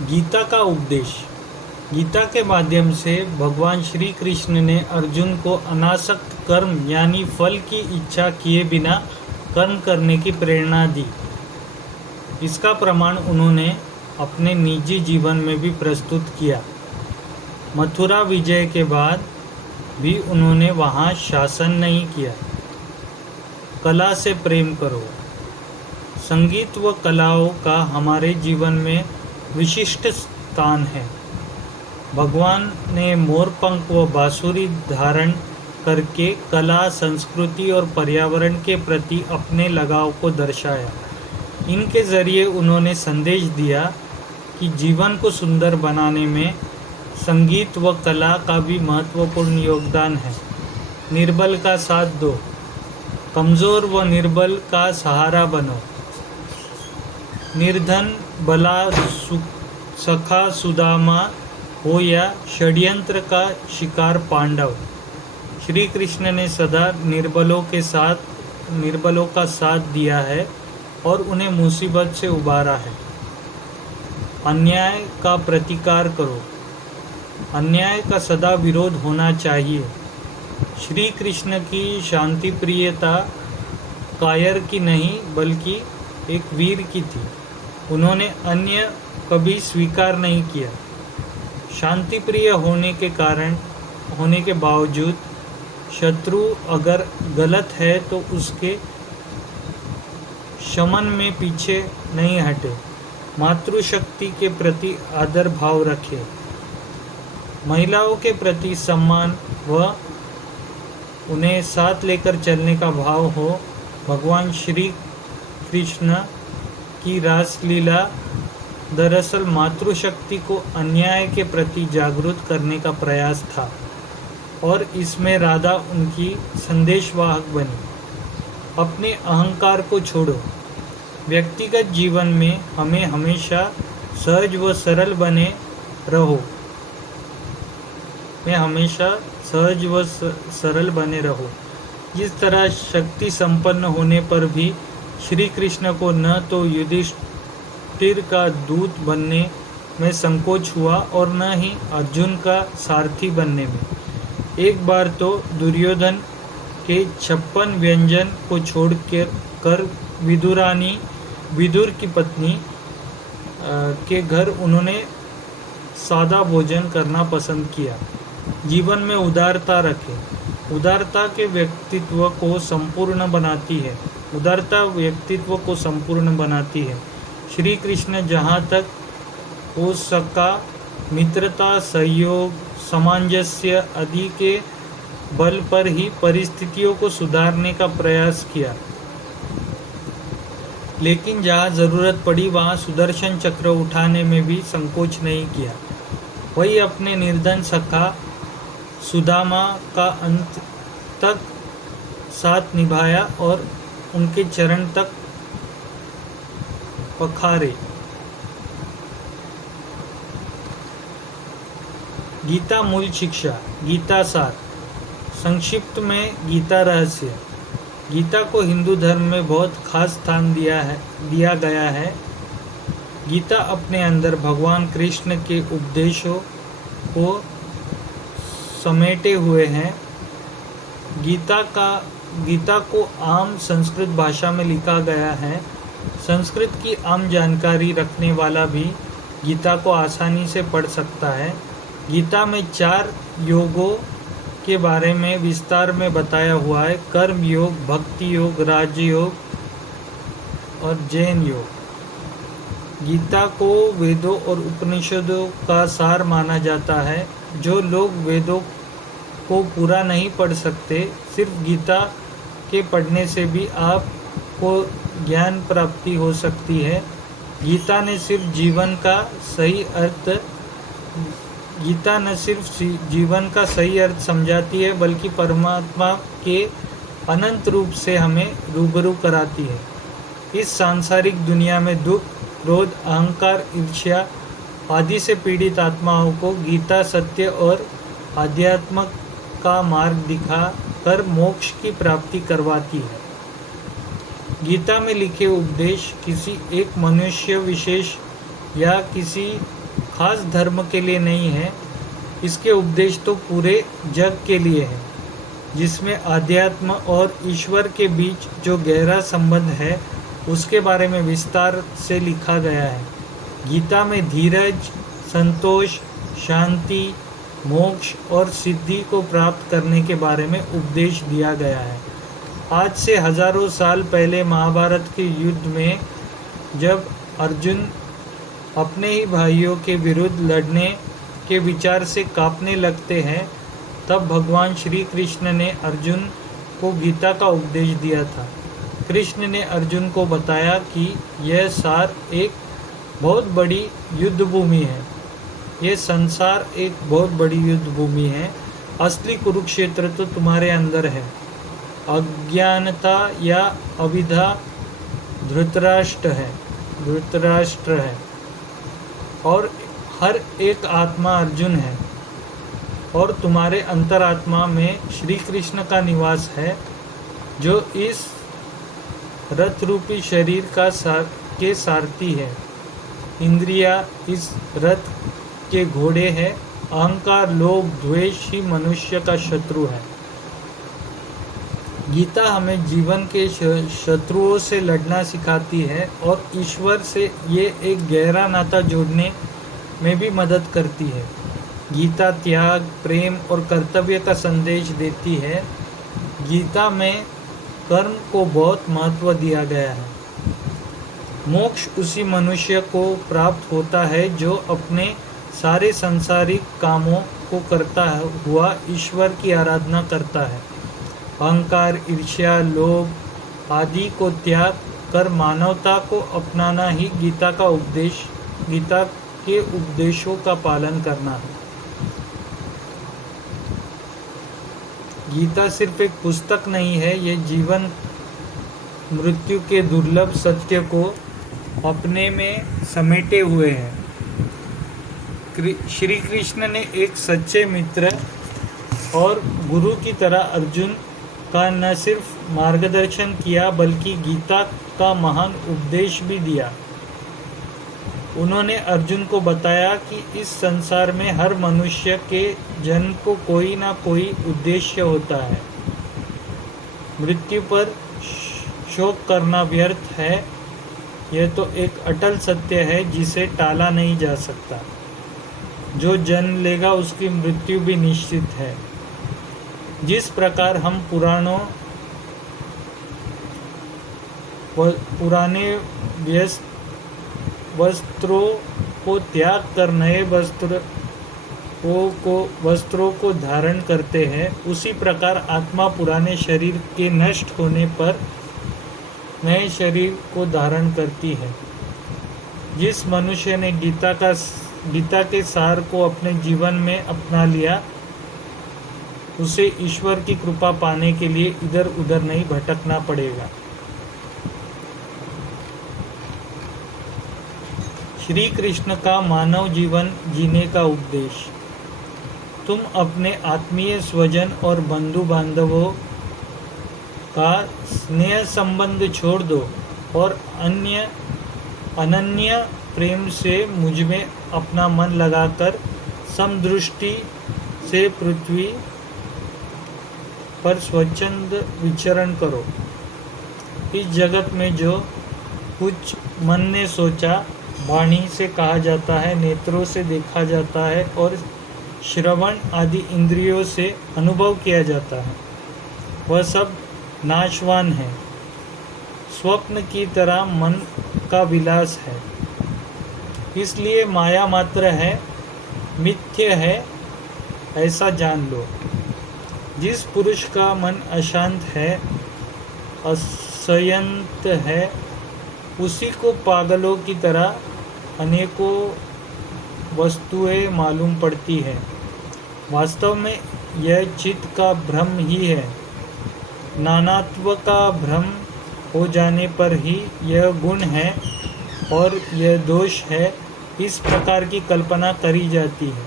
गीता का उपदेश। गीता के माध्यम से भगवान श्री कृष्ण ने अर्जुन को अनासक्त कर्म यानी फल की इच्छा किए बिना कर्म करने की प्रेरणा दी। इसका प्रमाण उन्होंने अपने निजी जीवन में भी प्रस्तुत किया। मथुरा विजय के बाद भी उन्होंने वहाँ शासन नहीं किया। कला से प्रेम करो। संगीत व कलाओं का हमारे जीवन में विशिष्ट स्थान है। भगवान ने मोरपंख व बांसुरी धारण करके कला, संस्कृति और पर्यावरण के प्रति अपने लगाव को दर्शाया। इनके जरिए उन्होंने संदेश दिया कि जीवन को सुंदर बनाने में संगीत व कला का भी महत्वपूर्ण योगदान है। निर्बल का साथ दो, कमज़ोर व निर्बल का सहारा बनो। निर्धन भला सखा सुदामा हो या षड्यंत्र का शिकार पांडव, श्री कृष्ण ने सदा निर्बलों का साथ दिया है और उन्हें मुसीबत से उबारा है। अन्याय का प्रतिकार करो। अन्याय का सदा विरोध होना चाहिए। श्री कृष्ण की शांति प्रियता कायर की नहीं बल्कि एक वीर की थी। उन्होंने अन्य कभी स्वीकार नहीं किया। शांति प्रिय होने के बावजूद शत्रु अगर गलत है तो उसके शमन में पीछे नहीं हटे। मातृशक्ति के प्रति आदर भाव रखें। महिलाओं के प्रति सम्मान व उन्हें साथ लेकर चलने का भाव हो। भगवान श्री कृष्ण की रासलीला दरअसल मातृशक्ति को अन्याय के प्रति जागरूक करने का प्रयास था और इसमें राधा उनकी संदेशवाहक बनी। अपने अहंकार को छोड़ो। व्यक्तिगत जीवन में हमें हमेशा सहज व सरल बने रहो। जिस तरह शक्ति संपन्न होने पर भी श्री कृष्ण को न तो युधिष्ठिर का दूत बनने में संकोच हुआ और न ही अर्जुन का सारथी बनने में। एक बार तो दुर्योधन के 56 व्यंजन को छोड़कर विदुर की पत्नी के घर उन्होंने सादा भोजन करना पसंद किया। जीवन में उदारता रखें। उदारता व्यक्तित्व को संपूर्ण बनाती है। श्री कृष्ण जहाँ तक हो सका मित्रता, सहयोग, सामंजस्य आदि के बल पर ही परिस्थितियों को सुधारने का प्रयास किया, लेकिन जहाँ ज़रूरत पड़ी वहाँ सुदर्शन चक्र उठाने में भी संकोच नहीं किया। वही अपने निर्धन सखा सुदामा का अंत तक साथ निभाया और उनके चरण तक पखारे। गीता मूल शिक्षा। गीता सार। संक्षिप्त में गीता रहस्य। गीता को हिंदू धर्म में बहुत खास स्थान दिया गया है। गीता अपने अंदर भगवान कृष्ण के उपदेशों को समेटे हुए हैं। गीता को आम संस्कृत भाषा में लिखा गया है। संस्कृत की आम जानकारी रखने वाला भी गीता को आसानी से पढ़ सकता है। गीता में 4 योगों के बारे में विस्तार में बताया हुआ है। कर्म योग, भक्ति योग, राजयोग और जैन योग। गीता को वेदों और उपनिषदों का सार माना जाता है। जो लोग वेदों को पूरा नहीं पढ़ सकते, सिर्फ गीता के पढ़ने से भी आपको ज्ञान प्राप्ति हो सकती है। गीता न सिर्फ जीवन का सही अर्थ समझाती है बल्कि परमात्मा के अनंत रूप से हमें रूबरू कराती है। इस सांसारिक दुनिया में दुख, क्रोध, अहंकार, ईर्ष्या आदि से पीड़ित आत्माओं को गीता सत्य और आध्यात्म का मार्ग दिखा कर मोक्ष की प्राप्ति करवाती है। गीता में लिखे उपदेश किसी एक मनुष्य विशेष या किसी खास धर्म के लिए नहीं है, इसके उपदेश तो पूरे जग के लिए है, जिसमें आध्यात्म और ईश्वर के बीच जो गहरा संबंध है उसके बारे में विस्तार से लिखा गया है। गीता में धीरज, संतोष, शांति, मोक्ष और सिद्धि को प्राप्त करने के बारे में उपदेश दिया गया है। आज से हजारों साल पहले महाभारत के युद्ध में जब अर्जुन अपने ही भाइयों के विरुद्ध लड़ने के विचार से कांपने लगते हैं, तब भगवान श्री कृष्ण ने अर्जुन को गीता का उपदेश दिया था। कृष्ण ने अर्जुन को बताया कि यह सार एक बहुत बड़ी युद्ध भूमि है, यह संसार एक बहुत बड़ी युद्ध भूमि है। असली कुरुक्षेत्र तो तुम्हारे अंदर है। अज्ञानता या अविद्या धृतराष्ट्र है और हर एक आत्मा अर्जुन है, और तुम्हारे अंतरात्मा में श्री कृष्ण का निवास है, जो इस रथ रूपी शरीर के सारथी है। इंद्रिया इस रथ के घोड़े हैं। अहंकार, लोभ, द्वेष ही मनुष्य का शत्रु है। गीता हमें जीवन के शत्रुओं से लड़ना सिखाती है और ईश्वर से ये एक गहरा नाता जोड़ने में भी मदद करती है। गीता त्याग, प्रेम और कर्तव्य का संदेश देती है। गीता में कर्म को बहुत महत्व दिया गया है। मोक्ष उसी मनुष्य को प्राप्त होता है जो अपने सारे सांसारिक कामों को करता हुआ ईश्वर की आराधना करता है। अहंकार, ईर्ष्या, लोभ आदि को त्याग कर मानवता को अपनाना ही गीता के उपदेशों का पालन करना है। गीता सिर्फ एक पुस्तक नहीं है, ये जीवन मृत्यु के दुर्लभ सत्य को अपने में समेटे हुए है। श्री कृष्ण ने एक सच्चे मित्र और गुरु की तरह अर्जुन का न सिर्फ मार्गदर्शन किया बल्कि गीता का महान उपदेश भी दिया। उन्होंने अर्जुन को बताया कि इस संसार में हर मनुष्य के जन्म को कोई ना कोई उद्देश्य होता है। मृत्यु पर शोक करना व्यर्थ है, यह तो एक अटल सत्य है जिसे टाला नहीं जा सकता। जो जन्म लेगा उसकी मृत्यु भी निश्चित है। जिस प्रकार हम पुराने वस्त्रों को त्याग कर नए वस्त्रों को धारण करते हैं, उसी प्रकार आत्मा पुराने शरीर के नष्ट होने पर नए शरीर को धारण करती है। जिस मनुष्य ने गीता के सार को अपने जीवन में अपना लिया, उसे ईश्वर की कृपा पाने के लिए इधर उधर नहीं भटकना पड़ेगा। श्री कृष्ण का मानव जीवन जीने का उपदेश। तुम अपने आत्मीय स्वजन और बंधु बांधवों का स्नेह संबंध छोड़ दो और अनन्य प्रेम से मुझ में अपना मन लगाकर समदृष्टि से पृथ्वी पर स्वच्छंद विचरण करो। इस जगत में जो कुछ मन ने सोचा, वाणी से कहा जाता है, नेत्रों से देखा जाता है और श्रवण आदि इंद्रियों से अनुभव किया जाता है, वह सब नाशवान है, स्वप्न की तरह मन का विलास है। इसलिए माया मात्र है, मिथ्य है, ऐसा जान लो। जिस पुरुष का मन अशांत है, असंयत है, उसी को पागलों की तरह अनेकों वस्तुएं मालूम पड़ती है। वास्तव में यह चित्त का भ्रम ही है। नानात्व का भ्रम हो जाने पर ही यह गुण है और यह दोष है, इस प्रकार की कल्पना करी जाती है।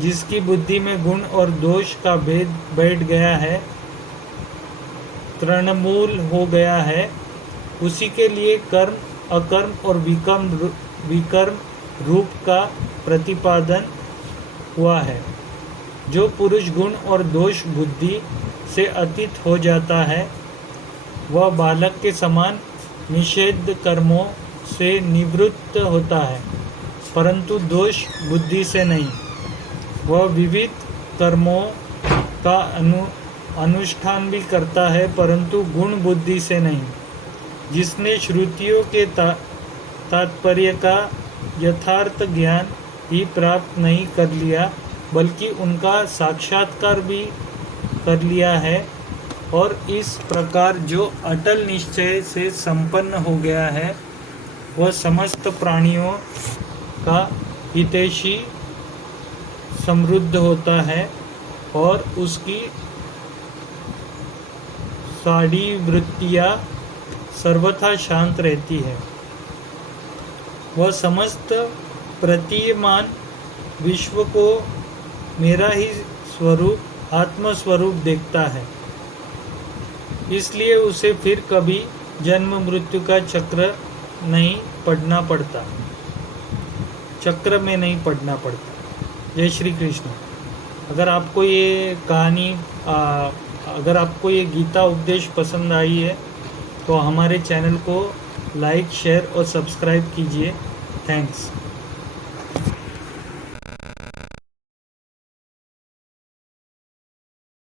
जिसकी बुद्धि में गुण और दोष का भेद बैठ गया है, तृणमूल हो गया है, उसी के लिए कर्म, अकर्म और विकर्म रूप का प्रतिपादन हुआ है। जो पुरुष गुण और दोष बुद्धि से अतीत हो जाता है वह बालक के समान निषेध कर्मों से निवृत्त होता है, परंतु दोष बुद्धि से नहीं। वह विविध कर्मों का अनुष्ठान भी करता है, परंतु गुण बुद्धि से नहीं। जिसने श्रुतियों के तात्पर्य का यथार्थ ज्ञान ही प्राप्त नहीं कर लिया, बल्कि उनका साक्षात्कार भी कर लिया है, और इस प्रकार जो अटल निश्चय से संपन्न हो गया है, वह समस्त प्राणियों का हितैषी समृद्ध होता है और उसकी सारी वृत्तियाँ सर्वथा शांत रहती है। वह समस्त प्रतीयमान विश्व को मेरा ही स्वरूप आत्मस्वरूप देखता है, इसलिए उसे फिर कभी जन्म मृत्यु का चक्र में नहीं पड़ना पड़ता। जय श्री कृष्ण। अगर आपको ये कहानी अगर आपको ये गीता उपदेश पसंद आई है तो हमारे चैनल को लाइक, शेयर और सब्सक्राइब कीजिए। थैंक्स।